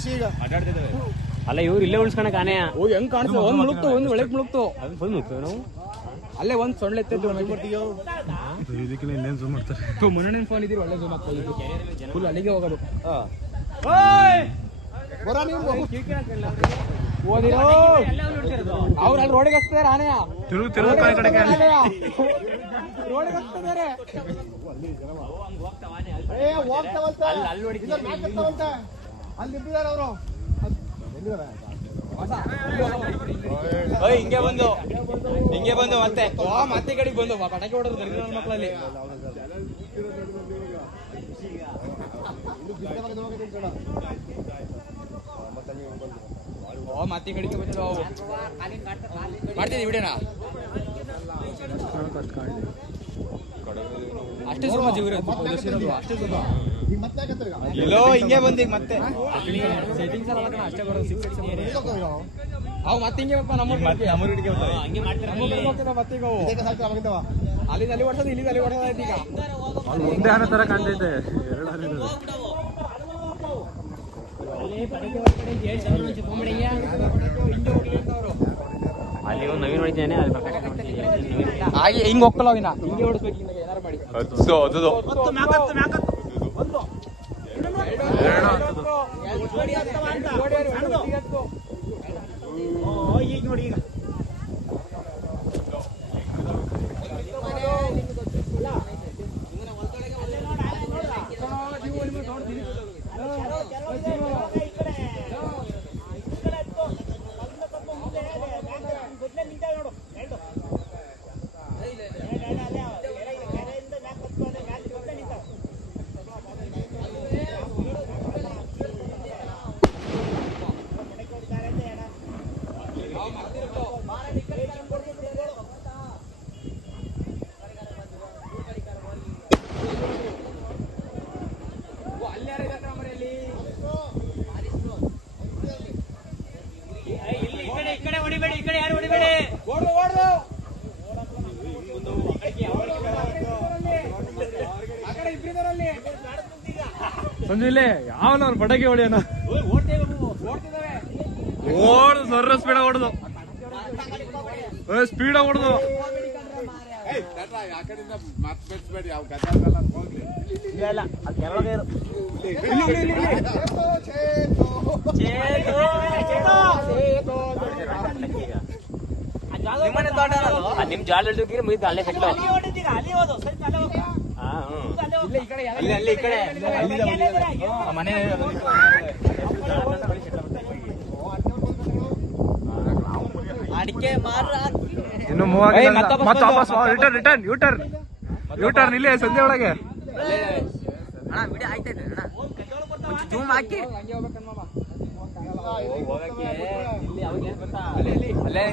ಖುಷಿ ಈಗ ಅಲ್ಲ ಇವ್ರು ಇಲ್ಲೇ ಉಳಿಸ್ಕೊಳಕ್ ಆನೆಯ ಹೆಂಗ್ ಕಾಣಿಸ್ತು ಒಂದ್ ಮುಳುಗ್ತು ಒಂದ್ ಒಳಗ್ ಮುಳುಗ್ತು ಬಂದು ಹೋಗ್ತೇವೆ ನಾವು ಅಲ್ಲೇ ಒಂದ್ ಸೊಳ್ಳೆ ಎತ್ತಿದ್ದು ಇದಕ್ಕಿಲ್ಲ ಇನ್ನೇನು ಜೂಮ್ ಮಾಡ್ತಾರೆ ಮೊನ್ನೆ ಫೋನ್ ಇದ್ದೀರಿ ಒಳ್ಳೆ ಜೂಮ್ ಆಗ್ತಾ ಫುಲ್ ಅಲ್ಲಿಗೆ ಹೋಗೋದು ಓದಿರೋ ಅವ್ರು ಅಲ್ಲಿ ರೋಡಿಗೆ ಹಚ್ತಿದಾರೆ ಆನೆಯ ರೋಡಿಗೆ ಹಚ್ತಿದಾರೆ ಹಿಂಗೆ ಬಂದು ಮತ್ತೆ ಮತ್ತೆ ಕಡೆಗೆ ಬಂದು ಪಟಾಕಿ ಹೊಡೋದು ನನ್ನ ಮಕ್ಕಳಲ್ಲಿ ಮತ್ತೆ ಕಡೆಗೆ ಬಂದು ಮಾಡ್ತಿದ್ವಿ ವಿಡಿಯೋನ ಅಷ್ಟೇ ಸುಮ್ಮ ಜೀವ ಅಷ್ಟೇ ಸುಮ್ಮ ಎಲ್ಲೋ ಹಿಂಗೆ ಬಂದಿ ಮತ್ತೆ ಸೆಟ್ಟಿಂಗ್ಸ್ ಎಲ್ಲ ಅಷ್ಟೇ ಬರೋದು ಅವು ಮತ್ತೆ ಹಿಂಗೆ ನಮ್ಮ ಮತ್ತೆ ಈಗ ಅಲ್ಲಿ ಹೊಡ್ಸೋದು ಇಲ್ಲಿ ಅಲ್ಲಿ ಹೊಡ್ಸೋದು ಈಗ ಒಂದೇ ಆನೆ ತರ ಕಾಣ್ತೈತೆ ಅಲ್ಲಿ ಒಂದು ನವೀನ್ ಹೊಡಿತಾನೆ ಹಾಗೆ ಹಿಂಗೆ ಹೋಗ್ಕಲ್ಲ ಅವಿನ ಹಿಂಗೆ ಹೊಡಿಸ್ಬೇಕು ಏನಾರು ಮಾಡಿ ಈಗ ನೋಡಿ ಈಗ ಸಂಜೆ ಯಾವನ ಅವ್ನು ಪಟಾಕಿ ಹೊಡಿಯೋಣ ಓಡ್ದು ಸರ್ರ ಸ್ಪೀಡಾಗಿ ಹೊಡೆದು ಸ್ಪೀಡಾಗಿ ಹೊಡೆದು ನಿಮ್ ಜಾಲ ಹಿಡಿದ್ರೆ ಮುಗಿದು ಅಲ್ಲೇ ಸೆಟ್ಲು ಅಲ್ಲಿ ಈ ಕಡೆ ಮನೆ ಅಡಿಕೆ ಮಾರ ಇನ್ನು ಮತ್ತೆ ವಾಪಸ್ ರಿಟರ್ನ್ ಯೂಟರ್ನ್ ಇಲ್ಲೇ ಸಂಜೆ ಒಳಗೆ ಅಣ್ಣ ವಿಡಿಯೋ ಆಯ್ತೈತೆ ಅಣ್ಣ ಜೂಮ್ ಹಾಕಿ ಅಲ್ಲೇ